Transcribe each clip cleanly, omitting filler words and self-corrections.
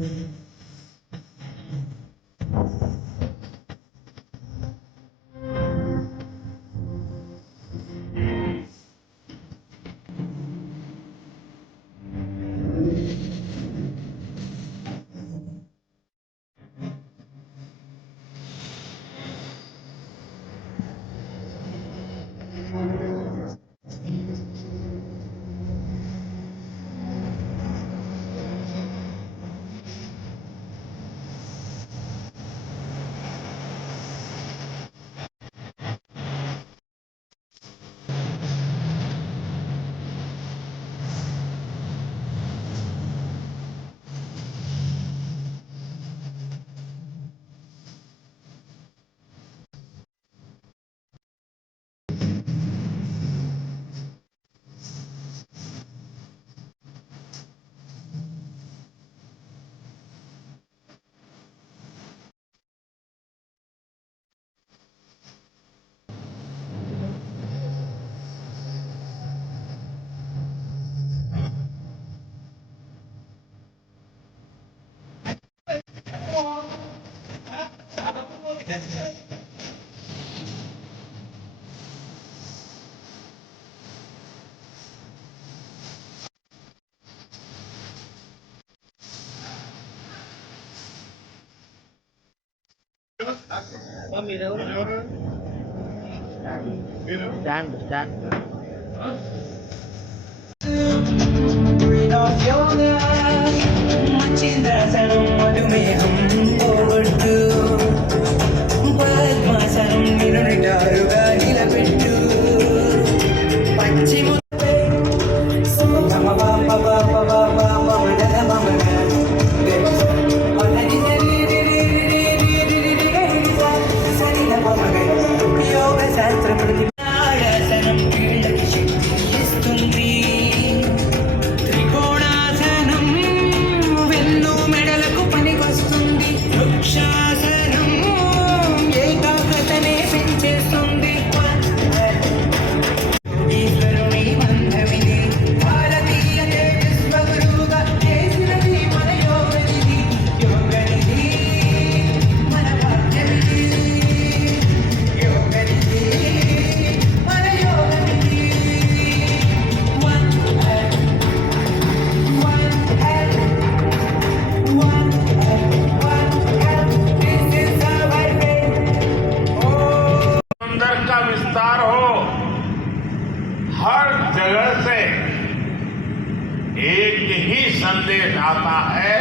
Stand. మచింద్రాసనం మధుమేహం పోగొట్టు పద్మాసనం నిరునిటారుగా నిలబెట్టు పశ్చిమ యోగ శాస్త్ర ప్రతిపాసనం కీళ్ళకి శక్తి ఇస్తుంది త్రికోణాసనం వెన్ను మెడలకు పనికొస్తుంది వృక్షాసనం ఏకాగ్రతనే పెంచేస్తుంది ఈశ్వరుని మందమిది భారతీయ తేజస్వగురువుగా చేసినది మన యోగనిధి యోగనిధి మన భాగ్యమిది యోగనిధి మన యోగనిధి अंदर का विस्तार हो, हर जगह से एक ही संदेश आता है,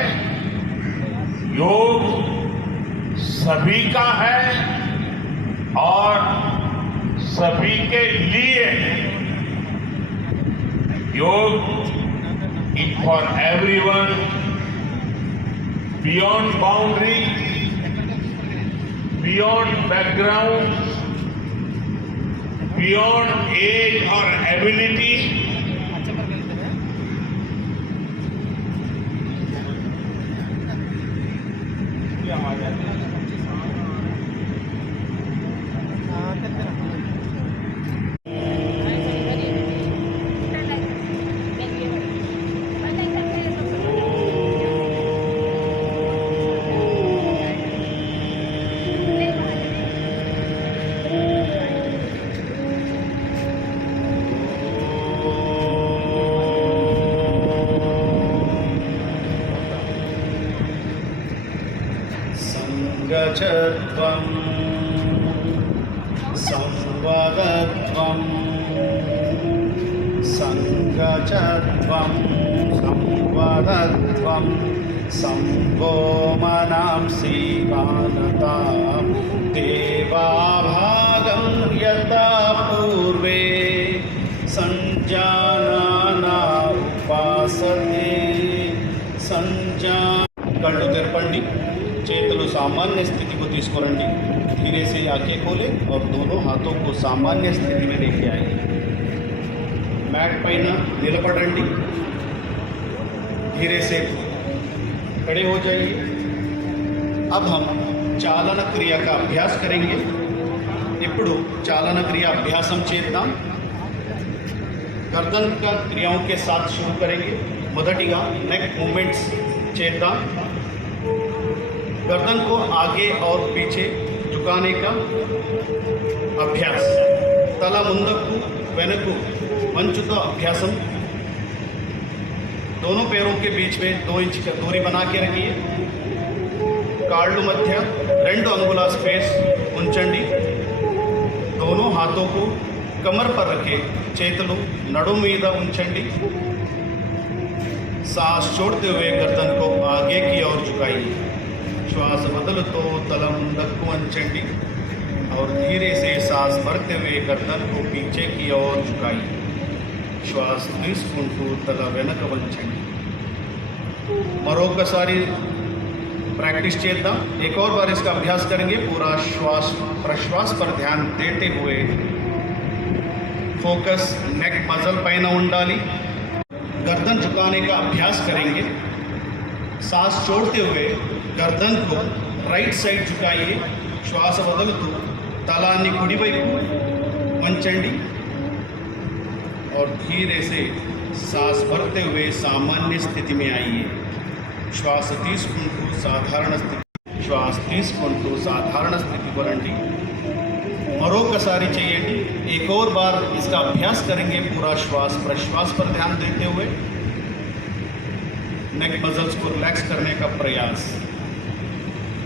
योग सभी का है और सभी के लिए है। योग is for everyone, beyond boundaries, beyond background, beyond age or ability. संगचत्वं संवदत्वं संगचत्वं संवदत्वं संभोमनां सीवानतां देवाभागं यथा पूर्वे संजानाना उपासते कళ్ళు తెరపండి చేతులు सामान्य स्थिति को తీసుకురండి धीरे से आंखें खोलें और दोनों हाथों को सामान्य स्थिति में लेके आइए मैट पైన నిలబడండి धीरे से खड़े हो जाइए अब हम चालन क्रिया का अभ्यास करेंगे ఇప్పుడు चालन क्रिया अभ्यासम చేద్దాం गर्दन का क्रियाओं के साथ शुरू करेंगे మొదటిగా नेक मूवमेंट्स చేద్దాం गर्दन को आगे और पीछे झुकाने का अभ्यास तला मुंदक्कू वेनकू मंचुतो अभ्यासम दोनों पैरों के बीच में 2 इंच का दूरी बना के रखिए काళ్ళు मध्य 2 अंगुला स्पेस ఉంచండి दोनों हाथों को कमर पर रखे చేతులు నడుము మీద ఉంచండి सांस छोड़ते हुए गर्दन को आगे की ओर झुकाइए श्वास बदलतो तल मुंदक्कू अंचंडी और धीरे से सांस भरते हुए गर्दन को पीछे की ओर झुकाइए श्वास తీసుకుంటూ తల వెనక వంచండి మరొకసారి प्रैक्टिस చేద్దాం एक और बार इसका अभ्यास करेंगे पूरा श्वास प्रश्वास पर ध्यान देते हुए फोकस नेक मसल पैन ఉండాలి गर्दन झुकाने का अभ्यास करेंगे सांस छोड़ते हुए गर्दन को राइट साइड झुकाइए श्वास వదులుతూ తలాన్ని కుడి వైపు వంచండి और धीरे से सांस भरते हुए सामान्य स्थिति में आइए श्वास తీసుకుంటూ సాధారణ స్థితి श्वास తీసుకుంటూ సాధారణ స్థితికి రండి मरोकसारी చేయండి एक और बार इसका अभ्यास करेंगे पूरा श्वास प्रश्वास पर ध्यान देते हुए नेक मसल्स को रिलैक्स करने का प्रयास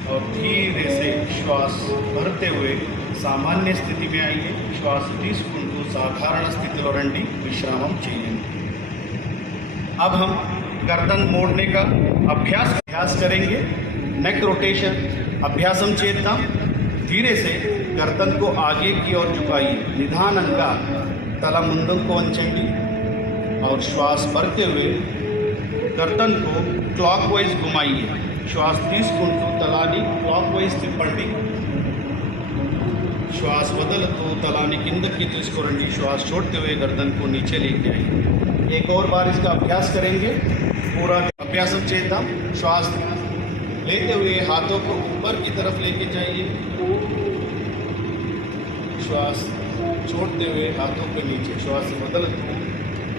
और धीरे से श्वास भरते हुए सामान्य स्थिति में आइए श्वास తీసుకుంటూ సాధారణ స్థితిలో రండి విశ్రామం చేయండి अब हम गर्दन मोड़ने का अभ्यास करेंगे नेक रोटेशन अभ्यासम చేద్దాం धीरे से गर्दन को आगे की ओर झुकाइए निधानंगा तला मुंदक्कू వంచండి और श्वास भरते हुए गर्दन को क्लॉकवाइज घुमाइए श्वास తీసుకుంటూ తలాన్ని क्लॉकवाइज తిప్పండి श्वास बदलतो तलानी किंदकी తీసుకురండి श्वास छोड़ते हुए गर्दन को नीचे लेके आइए एक और बार इसका अभ्यास करेंगे पूरा अभ्यास చేద్దాం श्वास लेते हुए हाथों को ऊपर की तरफ लेके जाइए श्वास छोड़ते हुए हाथों के नीचे श्वास बदलतो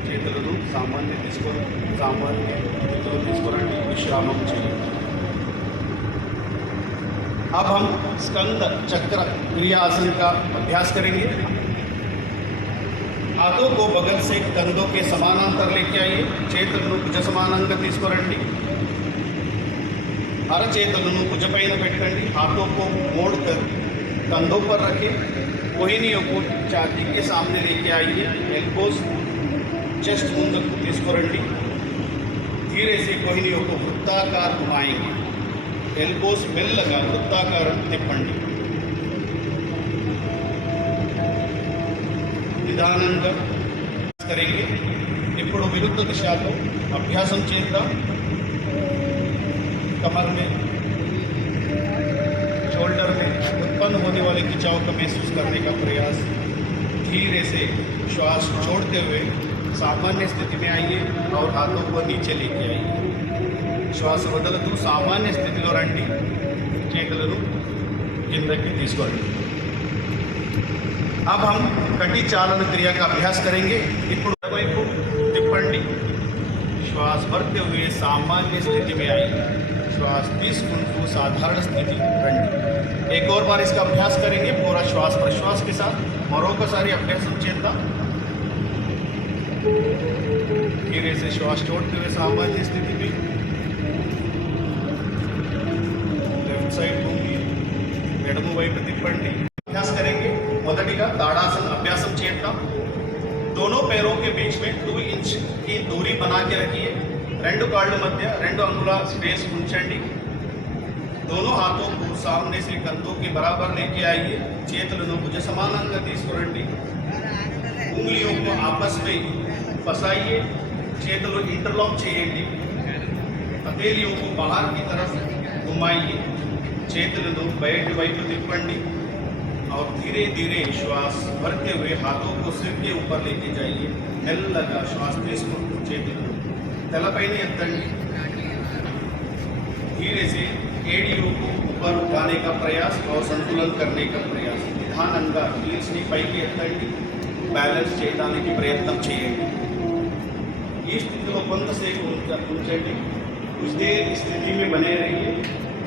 చేతులను సామాన్య స్థితిలో తీసుకురండి విశ్రామం చేయండి अब हम स्कंद चक्र क्रिया आसन का अभ्यास करेंगे हाथों को बगल से कंधों के समानांतर लेके आइए చేతులను భుజ సమానంగా తీసుకురండి అరచేతులను భుజపైన పెట్టండి हाथों को मोड़कर कंधों पर रखें कोहिनियों को छाती के सामने लेके आइए एल्बोस चेस्ट मुंदक्कू తీసుకురండి धीरे से कोहिनियों को वृत्ताकार घुमाएंगे एल्बोस మెల్లగా వృత్తాకారం తిప్పండి నిదానంగా करेंगे ఇప్పుడు విరుద్ధ దిశలో అభ్యాసం చేద్దాం कमर में शोल्डर में उत्पन्न होने वाले खिंचाव का महसूस करने का प्रयास धीरे से श्वास छोड़ते हुए सामान्य स्थिति में आइए और हाथों को नीचे लेके आइए श्वास వదులుతూ సామాన్య స్థితిలో రండి చేతులను కిందకి తీసుకోండి अब हम कटी चालन क्रिया का अभ्यास करेंगे ఇప్పుడు వైపు తిప్పండి श्वास भरते हुए सामान्य स्थिति में आइए श्वास తీసుకుంటూ साधारण स्थिति రండి एक और बार इसका अभ्यास करेंगे पूरा श्वास प्रश्वास के साथ మరొకసారి అభ్యాసం చేద్దాం धीरे से श्वास छोड़ते हुए सामान्य स्थिति में लेफ्ट साइड घूमिए ఎడమ వైపు తిప్పండి अभ्यास करेंगे మొదటిగా తాడాసన అభ్యాసం చేద్దాం दोनों पैरों के बीच में 2 इंच की दूरी बना के रखिए 2 కాళ్ళ మధ్య 2 अंगुल स्पेस ఉంచండి दोनों हाथों को सामने से कंधों के बराबर लेके आइए చేతులను భుజ సమానంగా తీసుకురండి उंगलियों को आपस में फंसाइए చేతులు इंटरलॉक చేయండి हथेलियों को बाहर की तरफ घुमाइए చేతులను బయటి వైపు తిప్పండి और धीरे धीरे श्वास भरते हुए हाथों को सिर के ऊपर लेके जाइए మెల్లగా श्वास తీసుకుంటూ చేతులు తలపైన ఎత్తండి धीरे से एड़ियों को ऊपर उठाने का प्रयास और संतुलन करने का प्रयास నిదానంగా हील्स ని పైకి ఎత్తండి బ్యాలెన్స్ చేయడానికి ప్రయత్నం చేయండి ఈ స్థితిలో కొంతసేపు ఉంచండి कुछ देर इस स्थिति में बने रहिए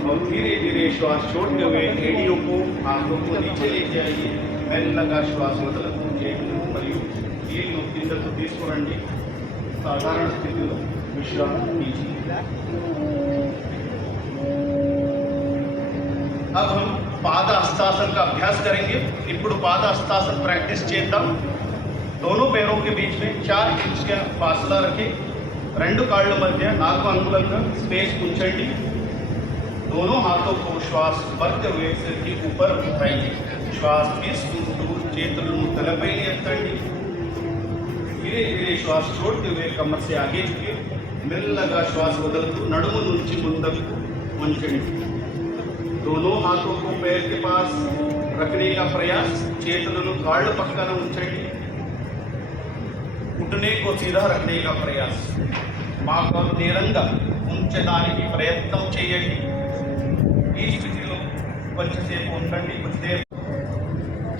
और धीरे धीरे श्वास छोड़ते हुए एड़ियों को हाथों को नीचे ले जाइए మెల్లగా శ్వాస వదలదు చేతులు మరియు కీళ్ళు కిందకు తీసుకురండి సాధారణ స్థితిలో విశ్రాంతి कीजिए। अब हम पाद हस्तासन का अभ्यास करेंगे। ఇప్పుడు पाद हस्तासन प्रैक्टिस చేద్దాం। दोनों पैरों के बीच में 4 इंच का फासला रखें। రెండు కాళ్ళ మధ్య 4 అంగుళంగా స్పేస్ ఉంచండి। दोनों हाथों को श्वास भरते हुए सिर के ऊपर उठाइए। श्वास తీసుకుంటూ చేతులను తలపై ఎత్తండి। धीरे धीरे श्वास छोड़ते हुए कमर से आगे झुके। మెల్లగా శ్వాస వదులుతూ నడుము నుంచి ముందుకు వంచండి। दोनों हाथों को पैर के पास रखने का प्रयास। చేతులను కాళ్ళ పక్కన ఉంచండి। घुटने को सीधा रखने का प्रयास। మోకాలు నేరంగా ఉంచడానికి ప్రయత్నం చేయండి। ఈ స్థితిలో కొంచెంసేపు ఉండండి। కొంచెంసేపు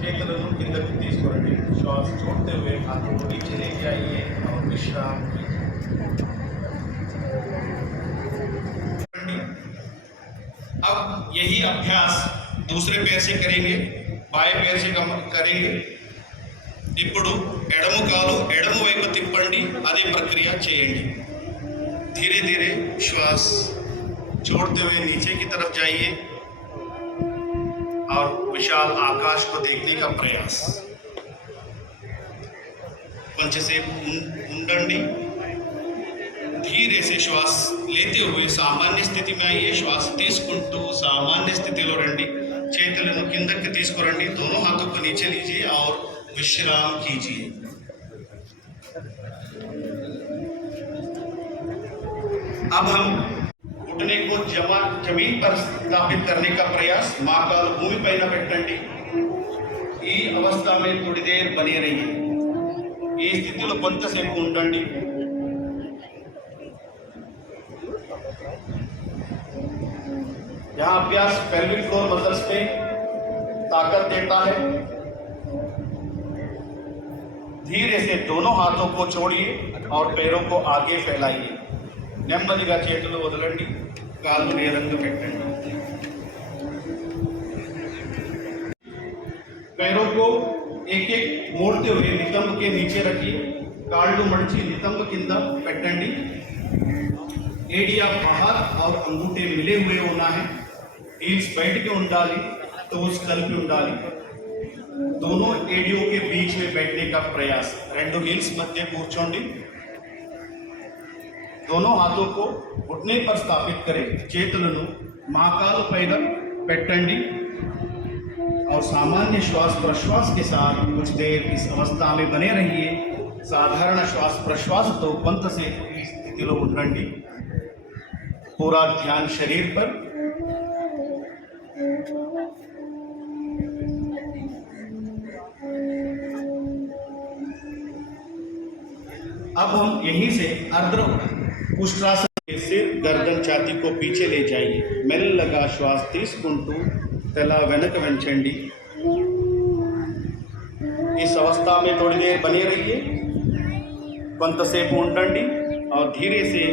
చేతులను కిందకు తీసుకురండి। श्वास छोड़ते हुए हाथों को नीचे ले जाइए और विश्राम। अब यही अभ्यास दूसरे पैर से करेंगे। बाएं पैर से करेंगे। ఇప్పుడు ఎడమ కాలు ఎడమ వైపు తిప్పండి। అదే ప్రక్రియ చేయండి। धीरे धीरे श्वास छोड़ते हुए नीचे की तरफ जाइए और विशाल आकाश को देखने का प्रयास। కొంచెంసేపు ఉండండి। धीरे से श्वास लेते हुए सामान्य स्थिति में आइए। श्वास తీసుకుంటూ सामान्य స్థితిలో రండి। చేతులను కిందకి తీసుకురండి। दोनों हाथों को नीचे लीजिए और विश्राम कीजिए। अब हम घुटने को जमीन पर स्थापित करने का प्रयास। మోకాలు భూమి పైన పెట్టండి। ఈ అవస్థలో थोड़ी देर बने रहिए। ఈ స్థితిలో కొంతసేపు ఉండండి। यह अभ्यास पेल्विक फ्लोर मसल्स पे ताकत देता है। धीरे से दोनों हाथों को छोड़िए और पैरों को आगे फैलाइए। నెమ్మదిగా చేతులు వదలండి। కాళ్ళు నేరంగా పెట్టండి। पैरों को एक एक मोड़ते हुए नितंब के नीचे रखिए। కాళ్ళు మడిచి నితంబ కింద పెట్టండి। ఏడియా बाहर और अंगूठे मिले हुए होना है। हील्स बैठ के ఉండాలి। टोस కలిపి ఉండాలి। दोनों एडियों के बीच में बैठने का प्रयास। రెండు हील्स मध्य కూర్చోండి। दोनों हाथों को घुटने पर स्थापित करें। చేతులను మోకాలు పైన పెట్టండి और सामान्य श्वास प्रश्वास के साथ कुछ देर इस अवस्था में बने रहिए। साधारण श्वास प्रश्वास तो కొంతసేపు ఈ స్థితిలో ఉండండి। पूरा ध्यान शरीर पर। अब हम यहीं से अर्ध उष्ट्रासन सिर गर्दन छाती को पीछे ले जाइए। మెల్లగా శ్వాस తీసుకుంటూ తల వెనక వంచండి। इस अवस्था में थोड़ी देर बने रहिए। కొంతసేపు ఉండండి और धीरे से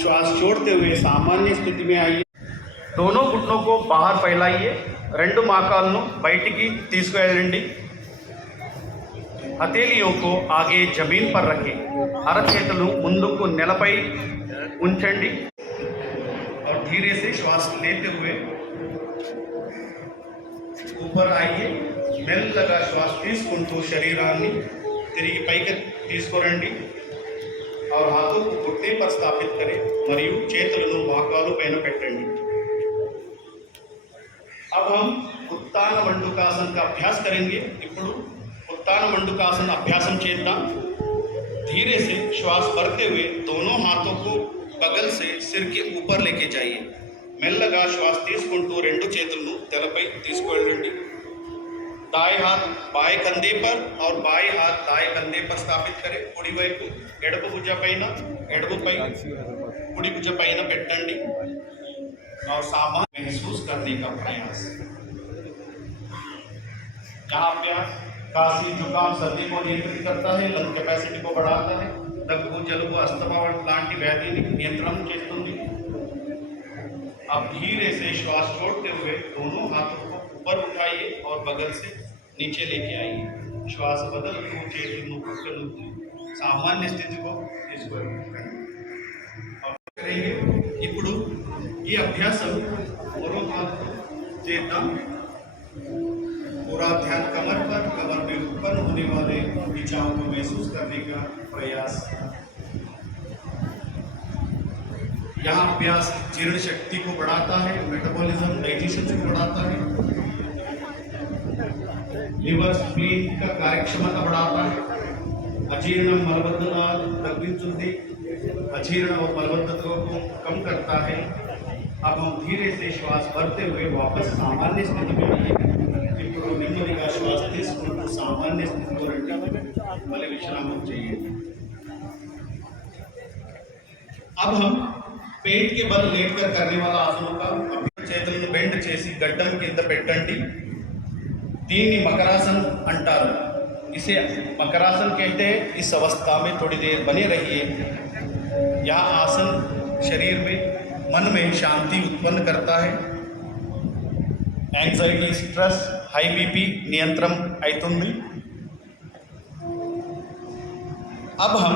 श्वास छोड़ते हुए सामान्य स्थिति में आइए। दोनों घुटनों को बाहर फैलाइए। రెండు మోకాళ్ళను బయటికి తీసుకువెళ్ళండి। हथेलियों को आगे जमीन पर रखें। అరచేతులు ముందుకు నేలపై ఉంచండి और धीरे से श्वास लेते हुए ऊपर आइए। మెల్లగా శ్వాस తీసుకుంటూ శరీరాన్ని తిరిగి పైకి తీసుకురండి और हाथों को घुटने पर स्थापित करें మరియు చేతులను మోకాలు పైన పెట్టండి। अब हम उत्तान मंडूकासन का अभ्यास करेंगे। ఇప్పుడు उत्तान मंडूकासन अभ्यासम చేద్దాం। धीरे से श्वास भरते हुए दोनों हाथों को बगल से सिर के ऊपर लेके जाइए। మెల్లగా శ్వాस తీసుకుంటూ రెండు చేతులను తలపై తీసుకువెళ్ళండి। दाएं हाथ बाएं कंधे पर और बाएं हाथ दाएं कंधे पर स्थापित करें। కుడి వైపు ఎడమ భుజ పైన ఎడమపై కుడి భుజ పైన పెట్టండి और सामान्य महसूस करने का प्रयास। यहाँ अभ्यास खांसी जुकाम सर्दी को नियंत्रित करता है। लंग कैपेसिटी को बढ़ाता है। దగ్గు జలుబు అస్తమా లాంటి వ్యాధిని నియంత్రణ చేస్తుంది। अब धीरे से श्वास छोड़ते हुए दोनों हाथों को ऊपर उठाइए और बगल से नीचे लेके आइए. श्वास बदलतू చేతులను పక్కన సామాన్య స్థితికి తీసుకువెళ్ళండి. करेंगे. ఇప్పుడు ఈ అభ్యాసం మరో हाथ చేద్దాం. पूरा ध्यान कमर पर, कमर में उत्पन्न होने वाले खिंचाव को महसूस करने का प्रयास. यहाँ अभ्यास जीर्ण शक्ति को बढ़ाता है, मेटाबॉलिज्म डाइजेशन को बढ़ाता है, लिवर स्प्लीन का कार्यक्षमता बढ़ाता है, अजीर्ण मलबद्धता तग्गिंचुंदी अजीर्ण और मलबद्धता को कम करता है. अब हम धीरे से श्वास भरते हुए वापस सामान्य स्थिति में आइए. ఇప్పుడు నెమ్మదిగా శ్వాస తీసుకుంటూ సామాన్య స్థితిలో రండి. మళ్ళీ విశ్రామం చేయండి. अब हम पेट के बल लेटकर करने वाला आसनों का చేతులను బెండ్ చేసి గడ్డం కింద పెట్టండి. దీన్ని मकरासन अंटारू. इसे मकरासन कहते हैं. इस अवस्था में थोड़ी देर बने रहिए. यह आसन शरीर में मन में शांति उत्पन्न करता है. एंजाइटी, स्ट्रेस, हाई बीपी नियंत्रण అవుతుంది. अब हम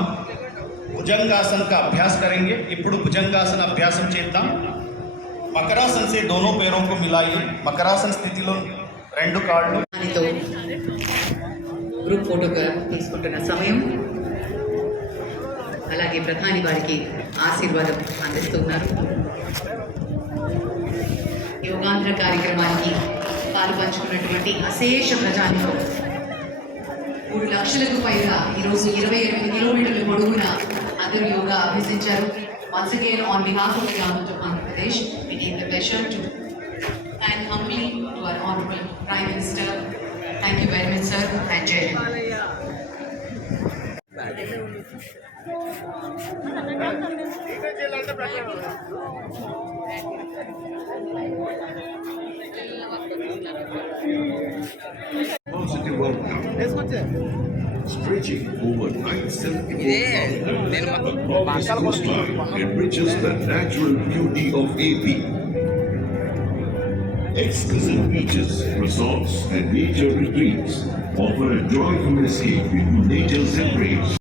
भुजंगासन का अभ्यास करेंगे. ఇప్పుడు भुजंगासन अभ्यासం చేద్దాం. मकरासन से दोनों पैरों को मिलाइए. मकरासन స్థితిలో రెండు కాళ్ళు దానితో గ్రూప్ ఫోటోగా తీసుకుంటున్న సమయం. అలాగే ప్రధాని వారికి ఆశీర్వాదం అందిస్తున్నారు. యోగాంధ్ర కార్యక్రమానికి పాల్పంచుకున్నటువంటి అశేష ప్రజానికం 3 లక్షలకు పైగా ఈరోజు 28 కిలోమీటర్ల పొడవున అందరూ yoga అభ్యసించారు. Once again, on behalf of the government of Andhra Pradesh, we take the pleasure to thank humbly to our Honorable Prime Minister. Thank you very much, sir, and Jai Hind. Positive outcome. Stretching over 9 enriches the natural beauty of AP. Exquisite beaches, resorts, and nature retreats offer a joyful escape into nature's embrace.